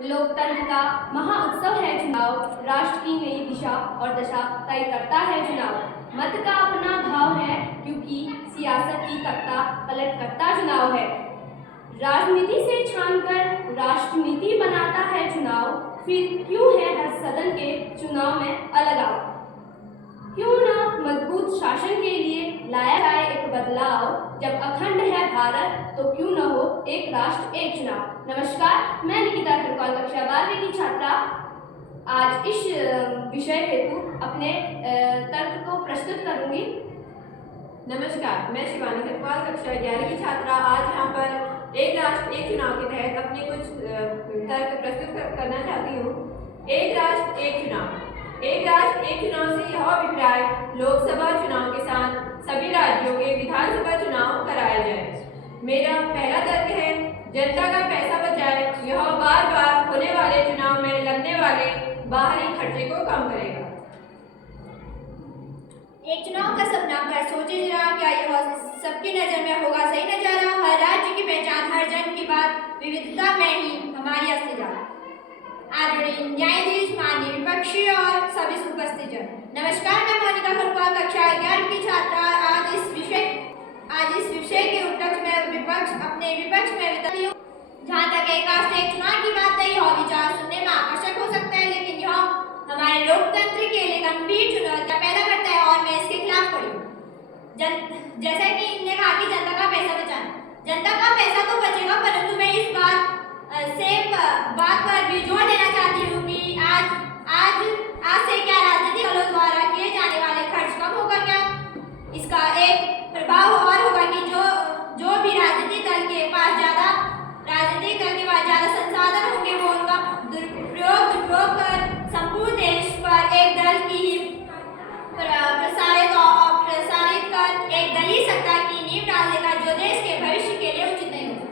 लोकतंत्र का महाउत्सव है चुनाव। राष्ट्र की नई दिशा और दशा तय करता है चुनाव। मत का अपना भाव है क्योंकि सियासत की तख्ता पलट करता चुनाव है। राजनीति से छानकर राष्ट्र नीति बनाता है चुनाव। फिर क्यों है हर सदन के चुनाव में अलगाव? क्यों न मजबूत शासन के लिए लाया जाए एक बदलाव? जब अखंड है भारत तो क्यों न हो एक राष्ट्र एक चुनाव। नमस्कार, मैं निकिता खरकौल कक्षा 12वीं की छात्रा आज इस विषय हेतु अपने तर्क को प्रस्तुत करूंगी। नमस्कार, मैं शिवानी खरकौल कक्षा 11वीं की छात्रा आज यहाँ पर एक राष्ट्र एक चुनाव के तहत अपने कुछ तर्क प्रस्तुत करना चाहती हूँ। एक राष्ट्र एक चुनाव। एक राष्ट्र एक चुनाव से यह अभिप्राय लोकसभा चुनाव के साथ सभी राज्यों के विधानसभा चुनाव कराए जाए। मेरा पहला तर्क है, जनता का पैसा बचाए। यह बार बार होने वाले चुनाव में लगने वाले बाहरी खर्चे को कम करेगा। एक चुनाव का सपना पर सोचे जरा, क्या यह सबकी नजर में होगा सही नजारा? हर राज्य की पहचान, हर जन की बात, विविधता में ही हमारी असली जान। आदरणीय न्यायाधीश, माननीय विपक्षी और सभी उपस्थित जन, नमस्कार। मैं मोनिका खरकौल कक्षा 11वीं की छात्रा आज इस विषय के उपलक्ष्य में अपने विपक्ष में विताती हूँ। जहाँ तक एक राष्ट्र एक चुनाव की बात है, यह विचार सुनने में आकर्षक हो सकता है, लेकिन यह हमारे लोकतंत्र के लिए गंभीर चुनौतियां पैदा करता है और मैं इसके खिलाफ खड़ी हूँ। जैसा कि इनने कहा कि जनता का पैसा बचाना, जनता का पैसा तो बचेगा, परंतु मैं इस बात पर भी जोर देना चाहती हूँ कि आज से क्या राजनीतिक दलों द्वारा किए जाने वाले खर्च कम होगा क्या? इसका एक प्रभाव और होगा कि जो भी राजनीतिक दल के पास ज्यादा संसाधन होंगे, वो उनका दुरुपयोग कर संपूर्ण देश पर एक दल की ही प्रसारित कर एक दलीय सत्ता की नींव डाल देगा, जो देश के भविष्य के लिए उचित नहीं होगा।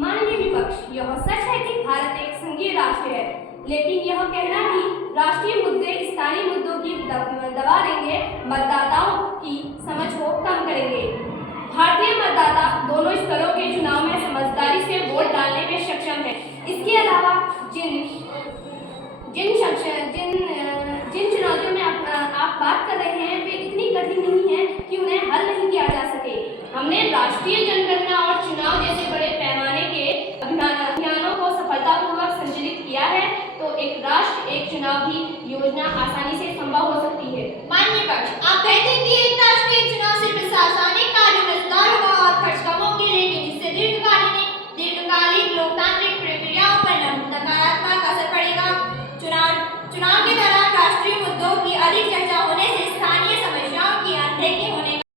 माननीय विपक्ष, यह सच है कि भारत एक संघीय राष्ट्र है, लेकिन यह कहना कि राष्ट्रीय मुद्दे स्थानीय मुद्दों की दबा देंगे, मतदाताओं की समझ को कम करेंगे। भारतीय मतदाता दोनों स्तरों के चुनाव में समझदारी से वोट डालने में सक्षम है। इसके अलावा जिन चुनौतियों में आप बात कर रहे हैं, वे इतनी कठिन नहीं है कि उन्हें हल नहीं किया जा सके। हमने राष्ट्रीय जनगणना और चुनाव जैसे बड़े पैमाने के अभियानों को सफलतापूर्वक संचालित किया है, तो एक राष्ट्र एक चुनाव भी योजना आसानी से संभव हो सकती है। माननीय पक्ष, आप कहते हैं कि एक राष्ट्र एक चुनाव से प्रशासनिक कार्यों में सुधार होगा और खर्च कम होंगे, लेकिन इससे दीर्घकालिक लोकतांत्रिक प्रक्रियाओं पर नकारात्मक असर पड़ेगा। चुनाव के दौरान राष्ट्रीय मुद्दों की अधिक